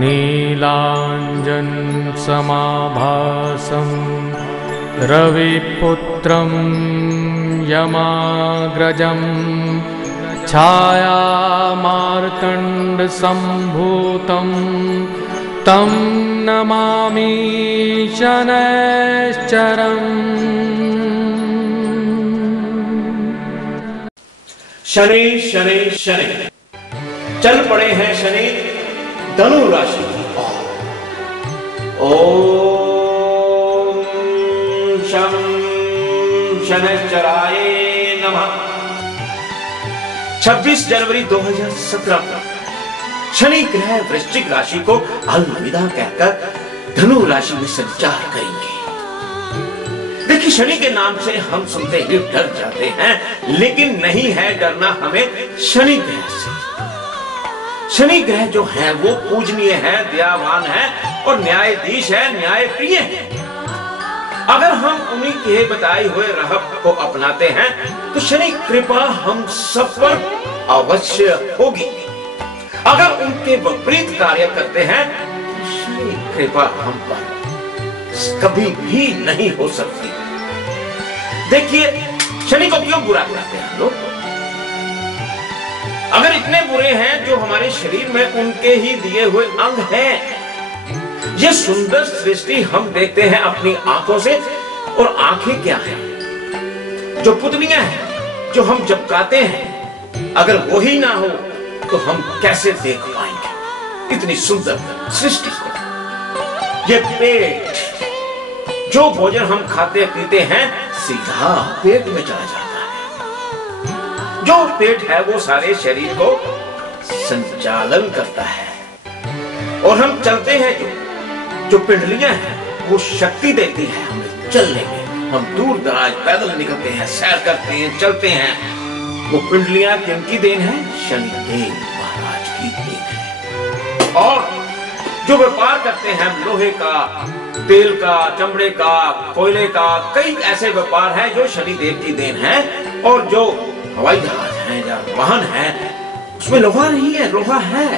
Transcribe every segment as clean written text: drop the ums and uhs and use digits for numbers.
नीलांजन समाभासं रविपुत्रं यमाग्रजं छायामार्तण्ड सम्भूतं तं नमामि शनैश्चरम्। शनि शनि शनि चल पड़े हैं शनि धनु राशि की ओर। ओम शं शनैश्चराय नमः। 26 जनवरी 2017 को शनि ग्रह वृश्चिक राशि को अलविदा कहकर धनु राशि में संचार करेंगे। देखिए, शनि के नाम से हम सुनते ही डर जाते हैं, लेकिन नहीं है डरना हमें शनि ग्रह से। शनि ग्रह जो है वो पूजनीय है, दयावान है और न्यायाधीश है, न्यायप्रिय है। अगर हम उन्हीं के बताए हुए राह को अपनाते हैं तो शनि कृपा हम सब पर अवश्य होगी। अगर उनके विपरीत कार्य करते हैं तो शनि कृपा हम पर कभी भी नहीं हो सकती। देखिए, शनि को क्यों बुरा कहते हैं लोग? अगर इतने बुरे हैं जो हमारे शरीर में उनके ही दिए हुए अंग हैं। ये सुंदर सृष्टि हम देखते हैं अपनी आंखों से, और आंखें क्या है? जो पुतलियां हैं जो हम जपकाते हैं, अगर वो ही ना हो तो हम कैसे देख पाएंगे इतनी सुंदर सृष्टि को? ये पेट, जो भोजन हम खाते पीते हैं सीधा पेट में चला जाता है। जो पेट है वो सारे शरीर को संचालन करता है, और हम चलते हैं जो पिंडलियां हैं वो शक्ति देती है हमें चलने में। हम दूर दराज पैदल निकलते हैं, सैर करते हैं, चलते हैं। वो पिंडलियां किनकी देन है? शनिदेव महाराज की देन है। और जो व्यापार करते हैं लोहे का, तेल का, चमड़े का, कोयले का, कई ऐसे व्यापार हैं जो शनिदेव की देन है। और जो हवाई जहाज है या वाहन है उसमें लोहा नहीं है, लोहा है,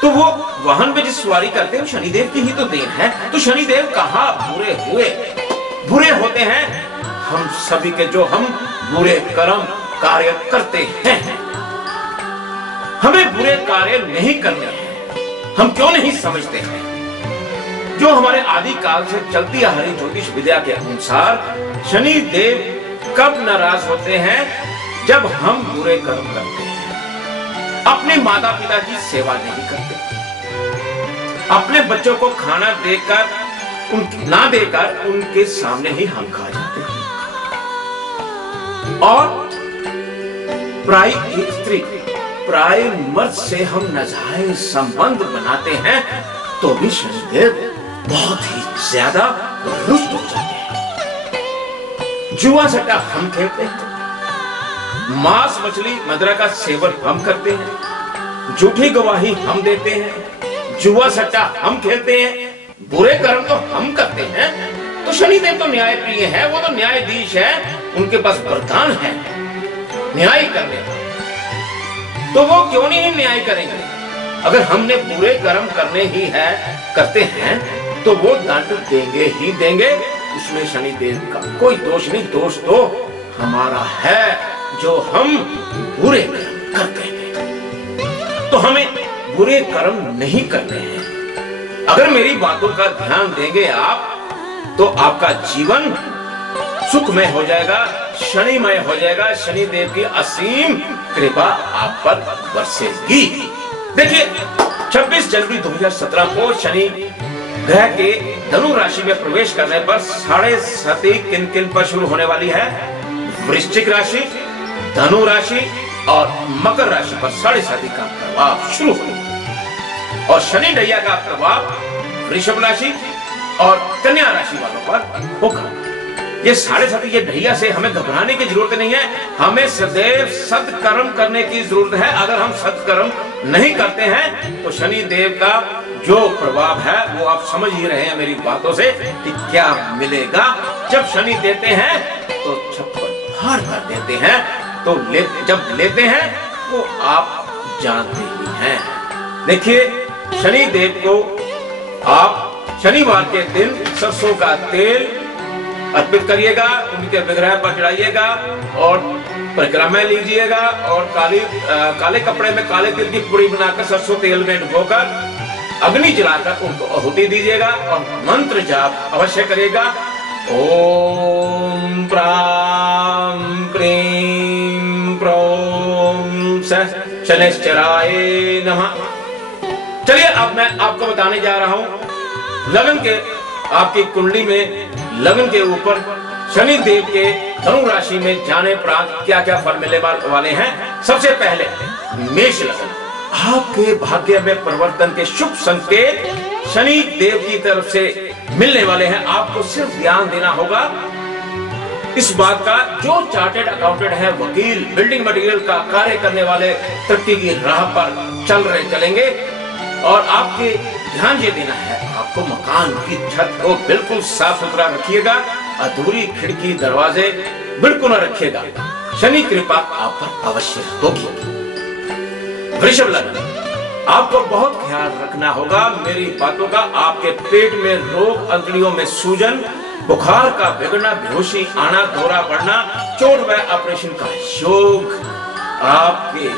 तो वो वाहन में जिस सवारी करते हैं शनिदेव की ही तो देन है। तो शनिदेव कहाँ बुरे हुए? बुरे होते हैं हम सभी के जो हम बुरे कर्म कार्य करते हैं। हमें बुरे कार्य नहीं करने हैं। हम क्यों नहीं समझते हैं? जो हमारे आदि काल से चलती आ रही ज्योतिष विद्या के अनुसार शनि देव कब नाराज होते हैं? जब हम बुरे कर्म करते हैं, अपने माता पिता की सेवा नहीं करते, अपने बच्चों को खाना देकर ना देकर उनके सामने ही हम खा जाते हैं, और प्राय स्त्री प्राय मर्द से हम नाजायज संबंध बनाते हैं तो भी शनिदेव बहुत ही ज्यादा रुष्ट हो जाते हैं। जुआ सट्टा हम खेलते हैं, मांस मछली मदिरा का सेवन हम करते हैं, झूठी गवाही हम देते हैं, जुआ सट्टा हम खेलते हैं, बुरे कर्म तो हम करते हैं। तो शनिदेव तो न्यायप्रिय है, वो तो न्यायाधीश है, उनके पास वरदान है न्याय करने का। तो वो क्यों नहीं न्याय करेंगे? अगर हमने बुरे कर्म करने ही है करते हैं तो वो दंड देंगे ही देंगे। उसमें शनिदेव का कोई दोष नहीं। दोष तो हमारा है जो हम बुरे कर्म करते हैं। तो हमें बुरे कर्म नहीं करने हैं। अगर मेरी बातों का ध्यान देंगे आप तो आपका जीवन सुखमय हो जाएगा, शनिमय हो जाएगा। शनिदेव की असीम कृपा आप पर बरसेगी। देखिए, 26 जनवरी 2017 को शनि ग्रह के धनु राशि में प्रवेश करने पर 7:30 किन किन पर शुरू होने वाली है? वृश्चिक राशि, धनु राशि और मकर राशि पर 7:30 का प्रभाव शुरू होगा। और शनि ढैया का प्रभाव वृषभ राशि और कन्या राशि वालों पर होगा। ये 7:30 ये ढैया से हमें घबराने की जरूरत नहीं है। हमें सदैव सत्कर्म करने की जरूरत है। अगर हम सत्कर्म नहीं करते हैं तो शनि देव का जो प्रभाव है वो आप समझ ही रहे हैं मेरी बातों से कि क्या मिलेगा। जब शनि देते हैं तो छप्पर फाड़ कर देते हैं, तो जब लेते हैं वो आप जानते ही हैं। देखिए, शनि देव को आप शनिवार के दिन सरसों का तेल अर्पित करिएगा, उनके विग्रह पर चढ़ाइएगा और परिक्रमा लीजिएगा और काले कपड़े में काले तिल की पूरी बनाकर सरसों तेल में डुबोकर अग्नि जलाकर उनको आहुति दीजिएगा और मंत्र जाप अवश्य करिएगा। ओम प्रां प्रीं प्रौं शनैश्चराय नमः। चलिए अब मैं आपको बताने जा रहा हूं लगन के आपकी कुंडली में लगन के ऊपर शनि देव के धनु राशि में जाने प्रांत क्या क्या फल मिलने वाले हैं। सबसे पहले मेष लगन, आपके भाग्य में परिवर्तन के शुभ संकेत शनि देव की तरफ से मिलने वाले हैं। आपको सिर्फ ध्यान देना होगा इस बात का, जो चार्टेड अकाउंटेंट है, वकील, बिल्डिंग मटेरियल का कार्य करने वाले तरक्की की राह पर चलेंगे। और आपके ध्यान ये देना है, आपको मकान की छत को बिल्कुल साफ सुथरा रखिएगा, अधूरी खिड़की दरवाजे बिल्कुल न रखिएगा। शनि कृपा आप पर अवश्य होगी। वृषभ लगन, आपको बहुत ख्याल रखना होगा मेरी बातों का। आपके पेट में रोग, अंतड़ियों में सूजन, बुखार का बिगड़ना, बेहोशी आना, दौरा पड़ना, चोट व ऑपरेशन का योग आपके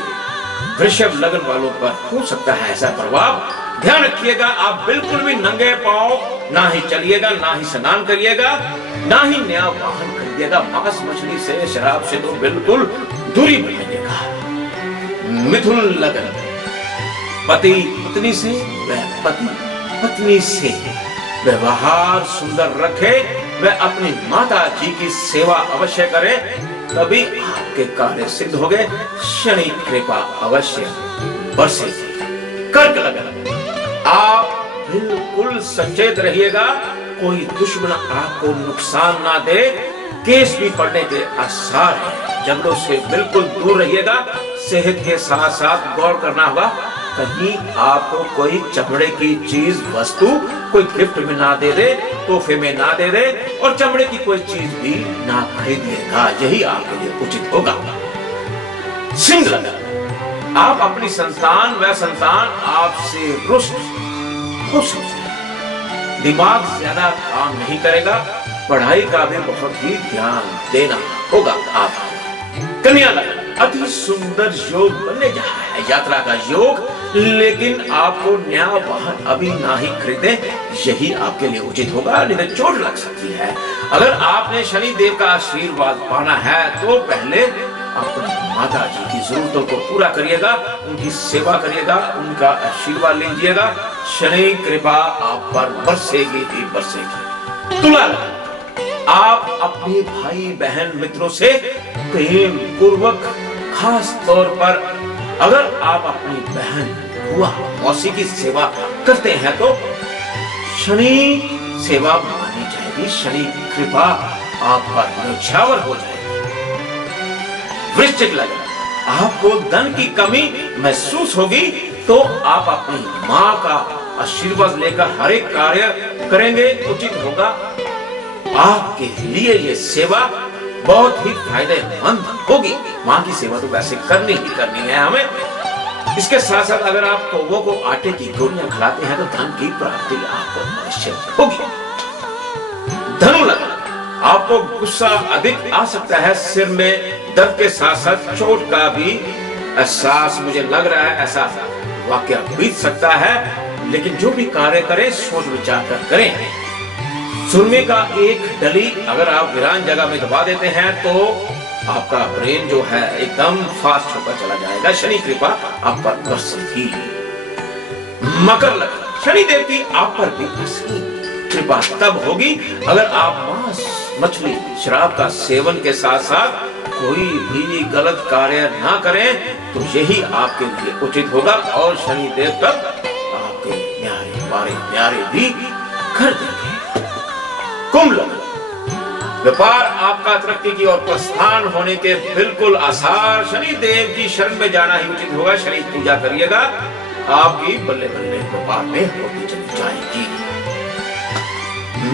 वृषभ लगन वालों पर हो सकता है ऐसा प्रभाव। ध्यान रखिएगा, आप बिल्कुल भी नंगे पांव ना ही चलिएगा, ना ही स्नान करिएगा, ना ही नया वाहन खरीदिएगा। मांस मछली से, शराब से तो बिल्कुल दूरी बनाइएगा। मिथुन लगन, पति पत्नी से व पति पत्नी से व्यवहार सुंदर रखे, वह अपनी माता जी की सेवा अवश्य करे, तभी आपके कार्य सिद्ध हो गए। शनि कृपा अवश्य बरसेगी। कर्क लगन, आप बिल्कुल सचेत रहिएगा, कोई दुश्मन आपको नुकसान ना दे, केस भी पड़ने के आसार है। झगड़ों से बिल्कुल दूर रहिएगा। सेहत के साथ साथ गौर करना होगा, कहीं आपको कोई चमड़े की चीज वस्तु कोई गिफ्ट में ना दे दे, तोहफे में ना दे दे, और चमड़े की कोई चीज भी ना खरीदिएगा, यही आपके लिए उचित होगा। सिंह लगन, आप अपनी संतान व संतान आपसे रुष्ट हो सकते हैं। दिमाग ज्यादा काम नहीं करेगा, पढ़ाई का भी बहुत ही ध्यान देना होगा आपको। कन्या लगन, अति सुंदर योग बनने जा रहा है, यात्रा का योग, लेकिन आपको नया वाहन अभी ना ही खरीदे, यही आपके लिए उचित होगा, नहीं तो चोट लग सकती है। अगर आपने शनि देव का आशीर्वाद पाना है तो पहले अपनी माता जी की जरूरतों को पूरा करिएगा, उनकी सेवा करिएगा, उनका आशीर्वाद लीजिएगा। शनि कृपा आप पर बरसेगी ही बरसेगी। तुला लगन, आप अपने भाई बहन मित्रों से प्रेम पूर्वक, खास तौर पर अगर आप अपनी बहन, बुआ, मौसी की सेवा करते हैं तो शनि सेवा मानी जाएगी, शनि कृपा आप पर न्यौछावर हो जाएगी। वृश्चिक लगन, आपको धन की कमी महसूस होगी तो आप अपनी माँ का आशीर्वाद लेकर हर एक कार्य करेंगे, उचित होगा। आपके लिए ये सेवा बहुत ही फायदेमंद होगी। माँ की सेवा तो वैसे करनी ही करनी है हमें। इसके साथ साथ अगर आप कौवों को आटे की गोलियां खिलाते हैं तो धन की प्राप्ति आपको अवश्य होगी। धनु लगन, आपको गुस्सा अधिक आ सकता है, सिर में दर्द के साथ साथ चोट का भी एहसास मुझे लग रहा है, ऐसा वाकया बीत सकता है, लेकिन जो भी कार्य करें सोच विचार कर करें। सुरमे का एक डली अगर आप वीरान जगह में दबा देते हैं तो आपका ब्रेन जो है एकदम फास्ट होकर चला जाएगा। शनि कृपा आप पर बरसेगी। मकर लगन, शनि देव की आप पर भी कृपा तब होगी अगर आप मांस, मछली, शराब का सेवन के साथ साथ कोई भी गलत कार्य ना करें, तो यही आपके लिए उचित होगा और शनि देव तब आपके न्यारे बारे न्यारे भी कर देंगे। कुंभ लगन, व्यापार आपका तरक्की की ओर प्रस्थान होने के बिल्कुल आसार, शनि देव की शरण में जाना ही उचित होगा। शनि पूजा करिएगा, आपकी बल्ले बल्ले व्यापार में होती चली जाएगी।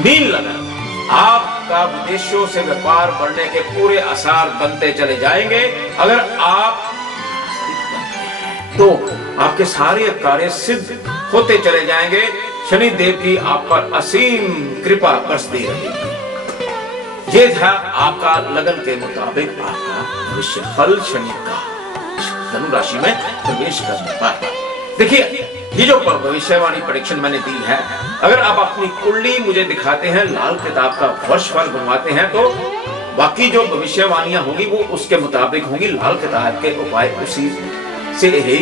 मीन लगन, आपका विदेशों से व्यापार बढ़ने के पूरे आसार बनते चले जाएंगे। अगर आप तो आपके सारे कार्य सिद्ध होते चले जाएंगे। शनिदेव की आप पर असीम कृपा बरसती रहेगी। ये था आपका लगन के मुताबिक आपका भविष्य फल शनि का धनु राशि में प्रवेश करने पर। देखिए, ये जो भविष्यवाणी प्रेडिक्शन मैंने दी है, अगर आप अपनी कुंडली मुझे दिखाते हैं, लाल किताब का वर्ष फल बनवाते हैं, तो बाकी जो भविष्यवाणियां होंगी वो उसके मुताबिक होंगी। लाल किताब के उपाय उसी से ही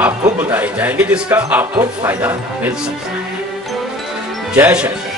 आपको बताए जाएंगे जिसका आपको फायदा मिल सकता है। जय शनि।